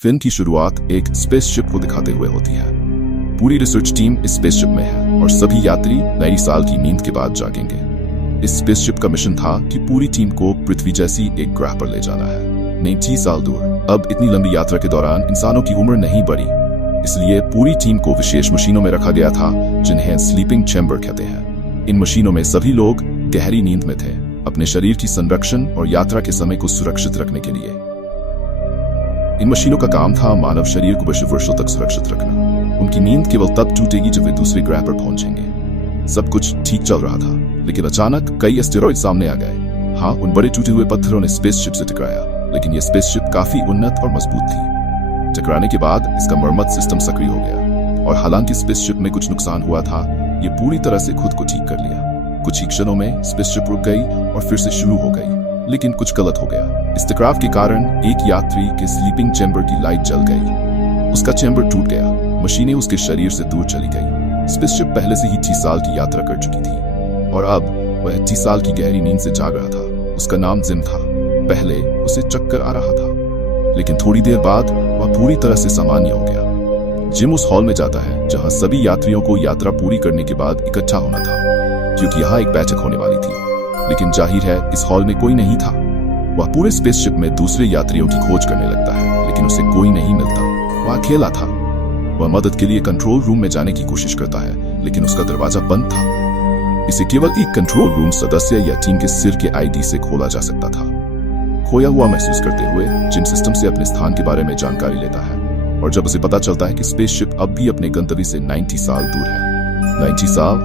Film की शुरुआत एक स्पेसशिप को दिखाते हुए होती है। पूरी रिसर्च टीम इस स्पेसशिप में है और सभी यात्री नई साल की नींद के बाद जागेंगे। इस स्पेसशिप का मिशन था कि पूरी टीम को पृथ्वी जैसी एक ग्रह पर ले जाना है, 29 साल दूर। अब इतनी लंबी यात्रा के दौरान इंसानों की उम्र नहीं बढ़ी, इसलिए पूरी टीम को विशेष मशीनों में रखा गया था जिन्हें स्लीपिंग चैम्बर कहते हैं। इन मशीनों में सभी लोग गहरी नींद में थे, अपने शरीर की संरक्षण और यात्रा के समय को सुरक्षित रखने के लिए। इन मशीनों का काम था मानव शरीर को वर्षों तक सुरक्षित रखना। उनकी नींद केवल तब टूटेगी जब वे दूसरे ग्रह पर पहुंचेंगे। सब कुछ ठीक चल रहा था, लेकिन अचानक कई एस्टेरॉइड सामने आ गए। हाँ, उन बड़े टूटे हुए पत्थरों ने स्पेसशिप से टकराया, लेकिन यह स्पेसशिप काफी उन्नत और मजबूत थी। टकराने के बाद इसका मरम्मत सिस्टम सक्रिय हो गया, और हालांकि स्पेसशिप में कुछ नुकसान हुआ था, ये पूरी तरह से खुद को ठीक कर लिया। कुछ ही क्षणों में स्पेसशिप रुक गई और फिर से शुरू हो गई, लेकिन कुछ गलत हो गया। इस टकराव के कारण एक यात्री के स्लीपिंग चैम्बर की लाइट जल गई। उसका चैम्बर टूट गया, मशीनें उसके शरीर से दूर चली गई। स्पेसशिप पहले से ही 30 साल की यात्रा कर चुकी थी और अब वह 30 साल की गहरी नींद से जाग रहा था। उसका नाम जिम था। पहले उसे चक्कर आ रहा था, लेकिन थोड़ी देर बाद वह पूरी तरह से सामान्य हो गया। जिम उस हॉल में जाता है जहां सभी यात्रियों को यात्रा पूरी करने के बाद इकट्ठा होना था, क्योंकि यहाँ एक बैठक होने वाली थी। लेकिन जाहिर है इस हॉल में कोई नहीं था। वह पूरे स्पेसशिप में दूसरे यात्रियों की खोज करने लगता है, लेकिन उसे कोई नहीं मिलता। वह अकेला था। वह मदद के लिए कंट्रोल रूम में जाने की कोशिश करता है, लेकिन उसका दरवाजा बंद था। इसे केवल एक कंट्रोल रूम सदस्य या टीम के सिर के आईडी से खोला जा सकता था। खोया हुआ महसूस करते हुए जिम सिस्टम से अपने स्थान के बारे में जानकारी लेता है, और जब उसे पता चलता है कि स्पेसशिप अब भी अपने गंतव्य से 90 साल दूर है, 90 साल,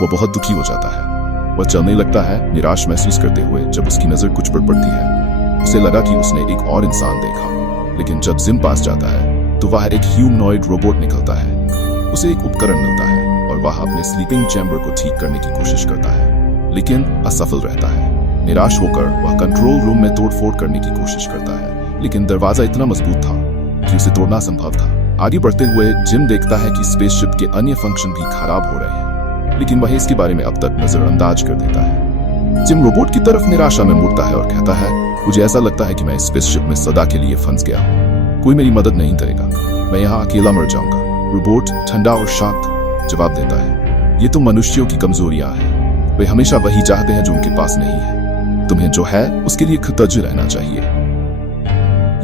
वो बहुत दुखी हो जाता है। वह चलने लगता है, निराश महसूस करते हुए, जब उसकी नजर कुछ पर पड़ती है। उसे लगा कि उसने एक और इंसान देखा, लेकिन जब जिम पास जाता है तो वह एक ह्यूमनॉइड रोबोट निकलता है। उसे एक उपकरण मिलता है और वह अपने स्लीपिंग चैम्बर को ठीक करने की कोशिश करता है, लेकिन असफल रहता है। निराश होकर वह कंट्रोल रूम में तोड़फोड़ करने की कोशिश करता है, लेकिन दरवाजा इतना मजबूत था कि उसे तोड़ना संभव था। आगे बढ़ते हुए जिम देखता है कि स्पेसशिप के अन्य फंक्शन भी खराब हो रहे हैं, लेकिन वह इसके बारे में अब तक नजरअंदाज कर देता है। जिम रोबोट की तरफ निराशा में मुड़ता है और कहता है, मुझे ऐसा लगता है कि मैं स्पेसशिप में सदा के लिए फंस गया हूँ। कोई मेरी मदद नहीं करेगा, मैं यहाँ अकेला मर जाऊंगा। रोबोट ठंडा और शांत जवाब देता है, ये तो मनुष्यों की कमजोरियां हैं। वे हमेशा वही चाहते हैं जो उनके पास नहीं है। तुम्हें जो है उसके लिए कृतज्ञ रहना चाहिए।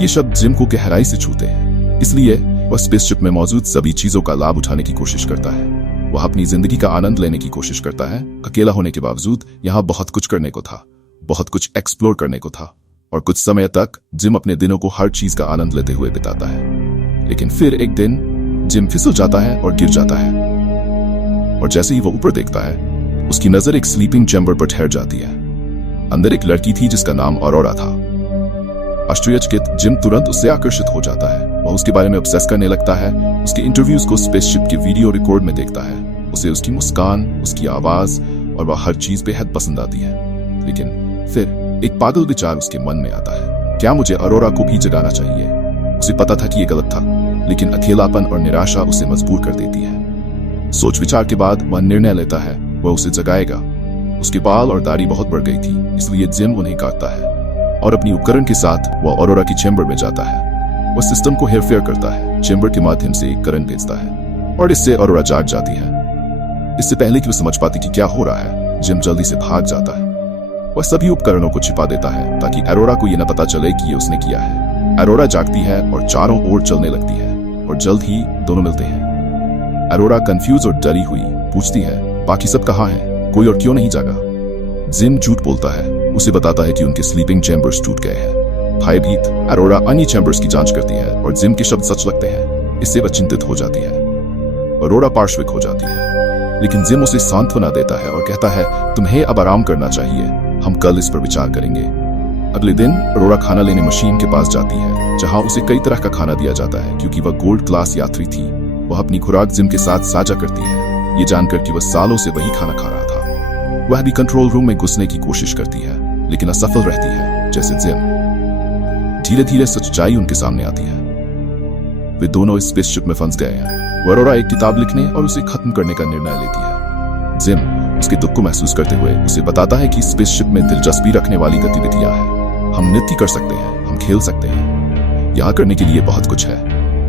ये शब्द जिम को गहराई से छूते हैं, इसलिए वह स्पेसशिप में मौजूद सभी चीजों का लाभ उठाने की कोशिश करता है। वह अपनी जिंदगी का आनंद लेने की कोशिश करता है। अकेला होने के बावजूद यहाँ बहुत कुछ करने को था, बहुत कुछ एक्सप्लोर करने को था, और कुछ समय तक जिम अपने दिनों को हर चीज का आनंद लेते हुए बिताता है। लेकिन फिर एक दिन जिम फिसल जाता है और गिर जाता है, और जैसे ही वो ऊपर देखता है उसकी नजर एक स्लीपिंग चैम्बर पर ठहर जाती है। अंदर एक लड़की थी जिसका नाम अरोरा था। आश्चर्यचकित जिम तुरंत उससे आकर्षित हो जाता है। वह उसके बारे में ऑब्सेस करने लगता है, उसके इंटरव्यूज को स्पेसशिप के वीडियो रिकॉर्ड में देखता है। उसे उसकी मुस्कान, उसकी आवाज और वह हर चीज बेहद पसंद आती है। लेकिन फिर एक पागल विचार उसके मन में आता है, क्या मुझे अरोरा को भी जगाना चाहिए? उसे पता था कि यह गलत था, लेकिन अकेलापन और निराशा उसे मजबूर कर देती है। सोच विचार के बाद वह निर्णय लेता है, वह उसे जगाएगा। उसके बाल और दाढ़ी बहुत बढ़ गई थी, इसलिए जिम उन्हें काटता है और अपनी उपकरण के साथ वह अरोरा की चैम्बर में जाता है। वह सिस्टम को हेरफेर करता है, चैम्बर के माध्यम से एक करंट भेजता है और इससे अरोरा जाग जाती है। इससे पहले कि वो समझ पाती कि क्या हो रहा है, जिम जल्दी से भाग जाता है। वह सभी उपकरणों को छिपा देता है ताकि अरोरा को यह न पता चले कि ये उसने किया है। अरोरा जागती है और चारों ओर चलने लगती है, और जल्द ही दोनों मिलते हैं। अरोरा कंफ्यूज और डरी हुई पूछती है, बाकी सब कहाँ हैं? कोई और क्यों नहीं जागा? जिम झूठ बोलता है, उसे बताता है कि उनके स्लीपिंग चैम्बर्स टूट गए हैं। भयभीत अरोरा अन्य चैम्बर्स की जांच करती है और जिम के शब्द सच लगते हैं। इससे वह चिंतित हो जाती है। अरोरा पार्श्विक हो जाती है, लेकिन जिम उसे सांत्वना देता है और कहता है, तुम्हें अब आराम करना चाहिए, हम कल इस पर विचार करेंगे। अगले दिन अरोरा खाना लेने मशीन के पास जाती है, जहां उसे कई तरह का खाना दिया जाता है। क्योंकि वह गोल्ड क्लास यात्री थी, वह अपनी खुराक जिम के साथ साझा करती है, ये जानकर कि वह सालों से वही खाना खा रहा था। वह भी कंट्रोल रूम में घुसने की कोशिश करती है, लेकिन असफल रहती है। जैसे जिम, धीरे धीरे सच्चाई उनके सामने आती है। वे दोनों इस स्पेसशिप में फंस गए हैं। वो अरोरा एक किताब लिखने और उसे खत्म करने का निर्णय लेती है। जिम उसके दुख को महसूस करते हुए उसे बताता है कि स्पेसशिप में दिलचस्पी रखने वाली गतिविधियां हैं। हम नृत्य कर सकते हैं, हम खेल सकते हैं। यहाँ करने के लिए बहुत कुछ है।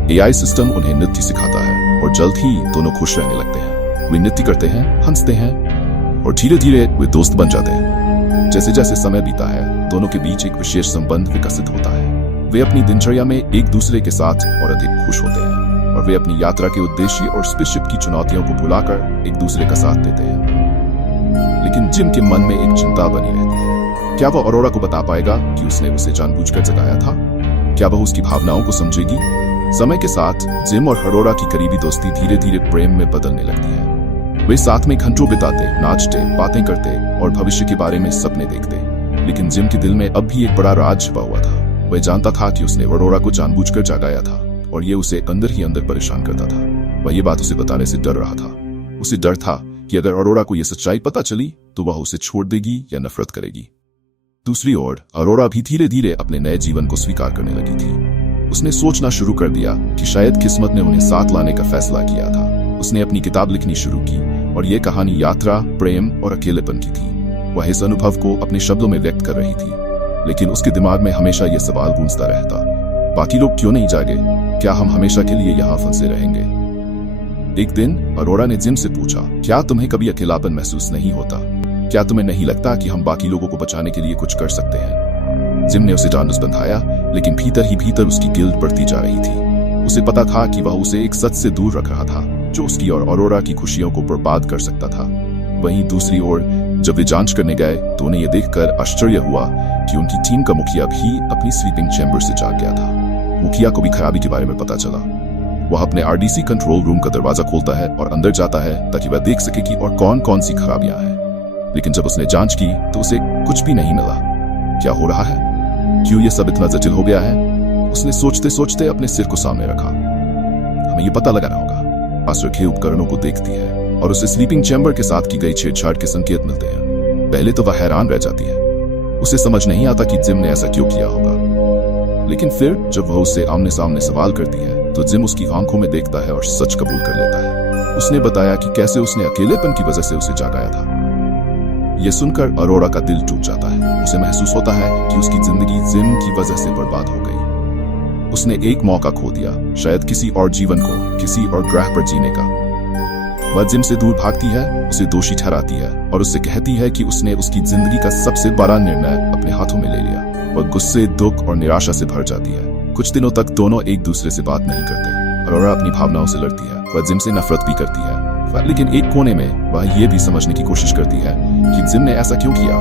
AI सिस्टम उन्हें नृत्य सिखाता है और जल्द ही दोनों खुश रहने लगते हैं। वे नृत्य करते हैं, हंसते हैं और धीरे धीरे वे दोस्त बन जाते हैं। जैसे जैसे समय बीता है, दोनों के बीच एक विशेष संबंध विकसित होता है। वे अपनी दिनचर्या में एक दूसरे के साथ और अधिक खुश होते हैं और वे अपनी यात्रा के उद्देश्य और स्पेसशिप की चुनौतियों को भुलाकर एक दूसरे का साथ देते हैं। लेकिन जिम के मन में एक चिंता बनी रहती है। क्या वह अरोरा को बता पाएगा कि उसने उसे जानबूझकर जगाया था? क्या वह उसकी भावनाओं को समझेगी? समय के साथ जिम और अरोरा की करीबी दोस्ती धीरे धीरे प्रेम में बदलने लगती है। वे साथ में घंटों बिताते, नाचते, बातें करते और भविष्य के बारे में सपने देखते। लेकिन जिम के दिल में अब भी एक बड़ा राज छिपा हुआ था। वह जानता था कि उसने अरोरा को जानबूझकर जगाया था और ये उसे अंदर ही अंदर परेशान करता था। वह ये बात उसे बताने से डर रहा था। उसे डर था कि अगर अरोरा को यह सच्चाई पता चली तो वह उसे छोड़ देगी या नफरत करेगी। दूसरी ओर अरोरा भी धीरे धीरे अपने नए जीवन को स्वीकार करने लगी थी। उसने सोचना शुरू कर दिया कि शायद किस्मत ने उन्हें साथ लाने का फैसला किया था। उसने अपनी किताब लिखनी शुरू की और ये कहानी यात्रा, प्रेम और अकेलेपन की थी। वह इस अनुभव को अपने शब्दों में व्यक्त कर रही थी, लेकिन उसके दिमाग में हमेशा यह सवाल गूंजता रहता, बाकी लोग क्यों नहीं जागे? क्या हम हमेशा के लिए यहाँ फंसे रहेंगे? एक दिन अरोरा ने जिम से पूछा, क्या तुम्हें कभी अकेलापन महसूस नहीं होता? क्या तुम्हें नहीं लगता कि हम बाकी लोगों को बचाने के लिए कुछ कर सकते हैं? जिम ने उसे ढांढस बंधाया, लेकिन भीतर ही भीतर उसकी गिल्ट बढ़ती जा रही थी। उसे पता था कि वह उसे एक सच से दूर रख रहा था जो उसकी और अरोरा की खुशियों को बर्बाद कर सकता था। वहीं दूसरी ओर जब वे जांच करने गए तो उन्हें यह देखकर आश्चर्य हुआ कि उनकी टीम का मुखिया भी अपनी स्लीपिंग चैम्बर से जाग गया था। मुखिया को भी खराबी के बारे में पता चला। वह अपने RDC कंट्रोल रूम का दरवाजा खोलता है और अंदर जाता है ताकि वह देख सके कि और कौन कौन सी खराबियां हैं। लेकिन जब उसने जांच की तो उसे कुछ भी नहीं मिला। क्या हो रहा है? क्यों यह सब इतना जटिल हो गया है? उसने सोचते सोचते अपने सिर को सामने रखा। हमें यह पता लगाना होगा। पास रखे उपकरणों को देखती है और उसे स्लीपिंग चैम्बर के साथ की गई छेड़छाड़ के संकेत मिलते हैं। पहले तो वह हैरान रह जाती है। उसे समझ नहीं आता कि जिम ने ऐसा क्यों किया होगा। लेकिन फिर जब वह उससे आमने सामने सवाल करती है तो जिम उसकी आंखों में देखता है और सच कबूल कर लेता है। उसने बताया कि कैसे उसने अकेलेपन की वजह से उसे जगाया था। यह सुनकर अरोरा का दिल टूट जाता है। उसे महसूस होता है कि उसकी जिंदगी जिम की वजह से बर्बाद हो गई। उसने एक मौका खो दिया, शायद किसी और जीवन को, किसी और ग्रह पर जीने का। वह जिम से दूर भागती है, उसे दोषी ठहराती है और उससे कहती है कि उसने उसकी जिंदगी का सबसे बड़ा निर्णय अपने हाथों में ले लिया। वह गुस्से, दुख और निराशा से भर जाती है। कुछ दिनों तक दोनों एक दूसरे से बात नहीं करते। अरोरा अपनी भावनाओं से लड़ती है। वह जिम से नफरत भी करती है, लेकिन एक कोने में वह यह भी समझने की कोशिश करती है कि जिम ने ऐसा क्यों किया।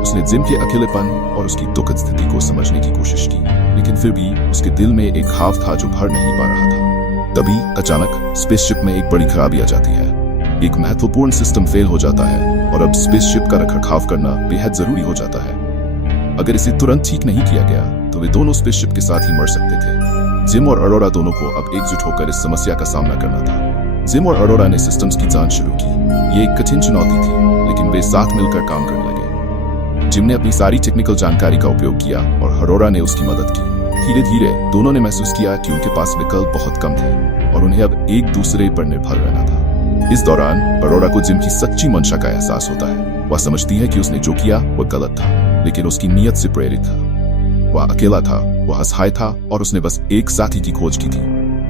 उसने जिम के अकेलेपन और उसकी दुखद स्थिति को समझने की कोशिश की, लेकिन फिर भी उसके दिल में एक खौफ था जो भर नहीं पा रहा था। तभी अचानक स्पेसशिप में एक बड़ी खराबी आ जाती है। एक महत्वपूर्ण सिस्टम फेल हो जाता है और अब स्पेसशिप का रखरखाव करना बेहद जरूरी हो जाता है। अगर इसे तुरंत ठीक नहीं किया गया तो वे दोनों स्पेसशिप के साथ ही मर सकते थे। जिम और अरोरा दोनों को अब एकजुट होकर इस समस्या का सामना करना था। जिम और अरोरा ने सिस्टम्स की जांच शुरू की। ये एक कठिन चुनौती थी, लेकिन वे साथ मिलकर काम करने लगे। जिम ने अपनी सारी टेक्निकल जानकारी का उपयोग किया और अरोरा ने उसकी मदद की। धीरे धीरे दोनों ने महसूस किया कि उनके पास विकल्प बहुत कम थे और उन्हें अब एक दूसरे पर निर्भर रहना था। इस दौरान अरोरा को जिम की सच्ची मंशा का एहसास होता है। वह समझती है कि उसने जो किया वह गलत था, लेकिन उसकी नीयत से प्रेरित था। वह अकेला था, वह असहाय था और उसने बस एक साथी की खोज की थी।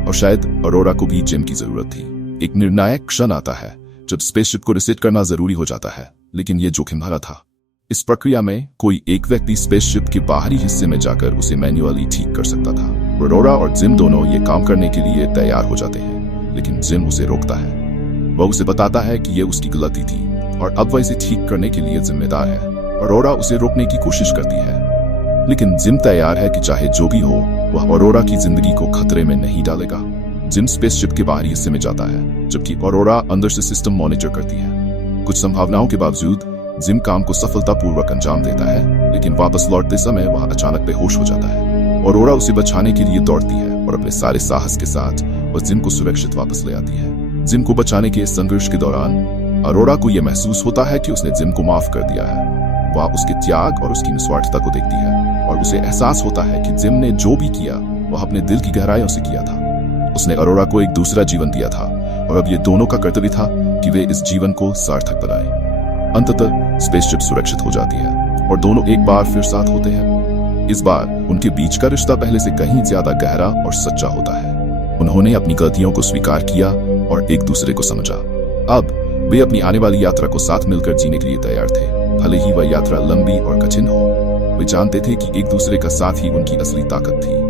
और शायद अरोरा को भी जिम की जरूरत थी। एक निर्णायक क्षण आता है जब स्पेसशिप को रिसेट करना जरूरी हो जाता है, लेकिन यह जोखिम भरा था। इस प्रक्रिया में कोई एक व्यक्ति स्पेसशिप के बाहरी हिस्से में जाकर उसे मैन्युअली ठीक कर सकता था। अरोरा और जिम दोनों ये काम करने के लिए तैयार हो जाते हैं, लेकिन जिम उसे रोकता है। वह उसे बताता है कि यह उसकी गलती थी और अब वह इसे ठीक करने के लिए जिम्मेदार है। अरोरा उसे रोकने की कोशिश करती है, लेकिन जिम तैयार है कि चाहे जो भी हो वह अरोरा की जिंदगी को खतरे में नहीं डालेगा। जिम स्पेसशिप के बाहरी हिस्से में जाता है, जबकि अरोरा अंदर से सिस्टम मॉनिटर करती है। कुछ संभावनाओं के बावजूद जिम काम को सफलतापूर्वक अंजाम देता है, लेकिन वापस लौटते समय वह अचानक बेहोश हो जाता है। अरोरा उसे बचाने के लिए दौड़ती है और अपने सारे साहस के साथ वह जिम को सुरक्षित वापस ले आती है। जिम को बचाने के इस संघर्ष के दौरान अरोरा को यह महसूस होता है कि उसने जिम को माफ कर दिया है। वह उसके त्याग और उसकी निस्वार्थता को देखती है और उसे एहसास होता है कि जिम ने जो भी किया वह अपने दिल की गहराइयों से किया था। उसने अरोरा को एक दूसरा जीवन दिया था और अब ये दोनों का कर्तव्य था कि वे इस जीवन को सार्थक बनाएं। अंततः स्पेसशिप सुरक्षित हो जाती है और दोनों एक बार फिर साथ होते हैं। इस बार उनके बीच का रिश्ता पहले से कहीं ज्यादा गहरा और सच्चा होता है। उन्होंने अपनी गलतियों को स्वीकार किया और एक दूसरे को समझा। अब वे अपनी आने वाली यात्रा को साथ मिलकर जीने के लिए तैयार थे, भले ही वह यात्रा लंबी और कठिन हो। वे जानते थे कि एक दूसरे का साथ ही उनकी असली ताकत थी।